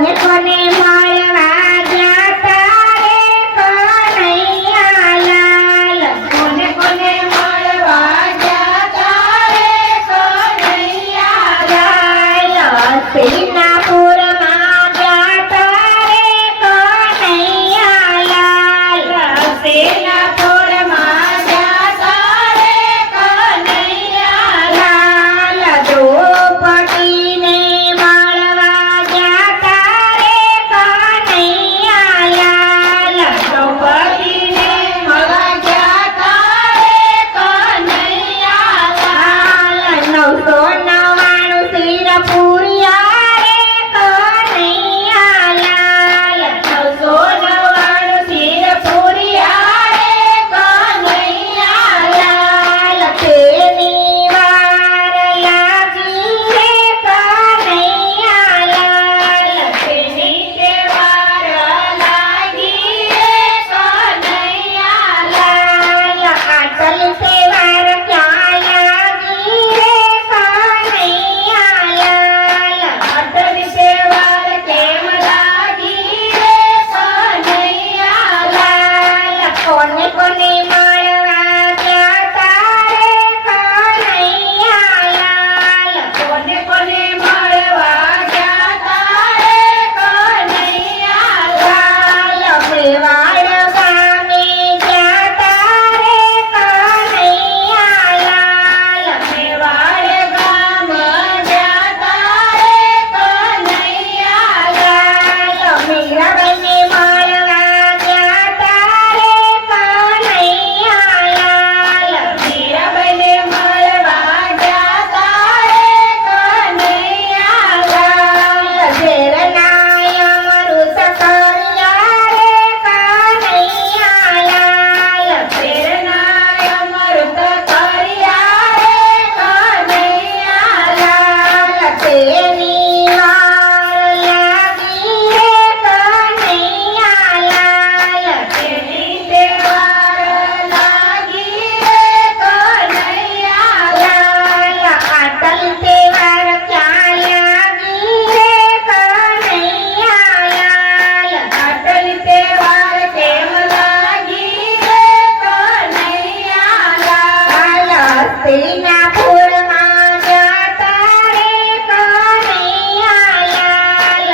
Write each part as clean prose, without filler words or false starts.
કોને કોને મળવા જાતા રે કનૈયા લાલ કોને કોને મળવા જાતા રે કનૈયા લાલ હસ્તિનાપુરમાં જાતા રે કનૈયા લાલ હસ્તિનાપુરમાં જાતા રે કનૈયા લાલ દ્રૌપદીને મળવા જાતા રે કનૈયા લાલ દ્રૌપદીને મળવા જાતા રે કનૈયા લાલ 999 શિર પૂર્યા રે કનૈયા લાલ 999 શિર પૂર્યા રે કનૈયા લાલ તેની વાર લાગી રે કનૈયા લાલ તેની વાર લાગી રે કનૈયા લાલ આટલ તહેવાર ક્યાં લાગી રે કનૈયા લાલ આટલ તહેવાર કેમ લાગી રે કનૈયા લાલ કોને કોને મળવા જાતા રે કનૈયા લાલ કોને કોને મળવા જાતા રે કનૈયા લાલ મેવાડ ગામે જાતા રે કનૈયા લાલ મેવાડ ગામ જાતા રે કનૈયા લાલ મીરાબાઈને મળવા જાતા રે કનૈયા લાલ મીરાબાઈને મળવા જાતા રે કનૈયા લાલ ઝેરનાય અમૃત કર્યા રે કનૈયા લાલ ઝેરનાય અમૃત કર્યા રે કનૈયા લાલ તેની વાર લાગી રે કનૈયા લાલ તેની વાર લાગી રે કનૈયા લાલ આટલ તહેવાર ક્યાં લાગી રે કનૈયા લાલ આટલ તહેવાર કેમ લાગી રે કનૈયા લાલ હસ્તિનાપુરમાં જાતા રે કનૈયા લાલ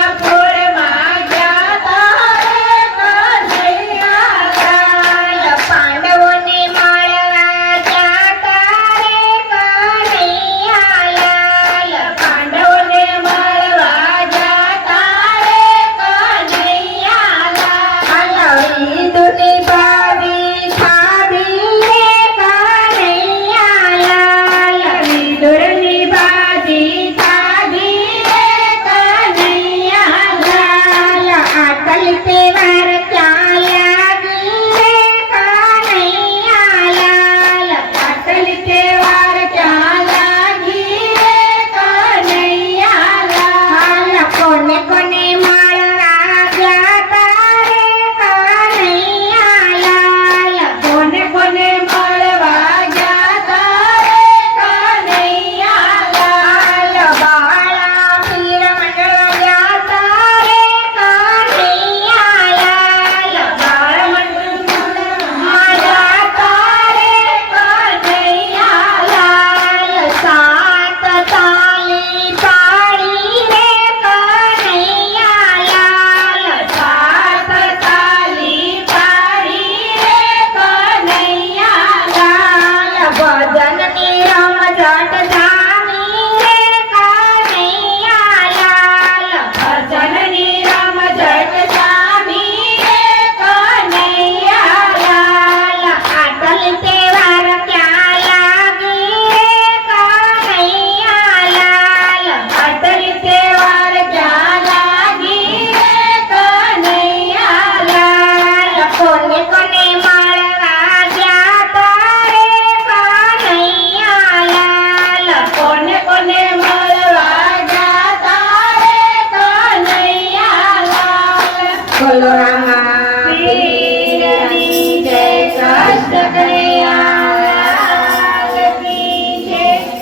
હસ્તિનાપુરમાં જાતા રે કનૈયા લાલ પાંડવોને મળવા જાતા રે કનૈયા લાલ પાંડવોને મળવા જાતા રે કનૈયા લાલ ઈદની બાવી ખાધી રે કનૈયા લાલ ઈદની બાજી ખાધી રે કનૈયા લાલ આટલ તહેવાર ક્યાં લાગી રે કનૈયા લાલ આટલ તહેવાર ક્યાં લાગી રે કનૈયા લાલ કોને કોને મળવા જાતા રે કનૈયા લાલ કોને કોને મળવા જાતા રે કનૈયા લાલ બાળા પીર મંડળ જાતા રે કનૈયા લાલ બાળ મંડળમાં જાતા રે કનૈયા લાલ સાત તાલી પાડી રે કનૈયા લાલ સાત તાલી પાડી રે કનૈયા લાલ ભજનની રમઝટ જામી રે કનૈયા લાલ ભજનની રમઝટ જામી રે કનૈયા લાલ આટલ તહેવાર ક્યાં લાગી રે કનૈયા લાલ આટલ તહેવાર ક્યાં લાગી રે કનૈયા લાલ કોને કોને મળવા જાતા રે કનૈયા લાલ કોને કોને મળવા જાતા રે કનૈયા લાલ બોલો રામ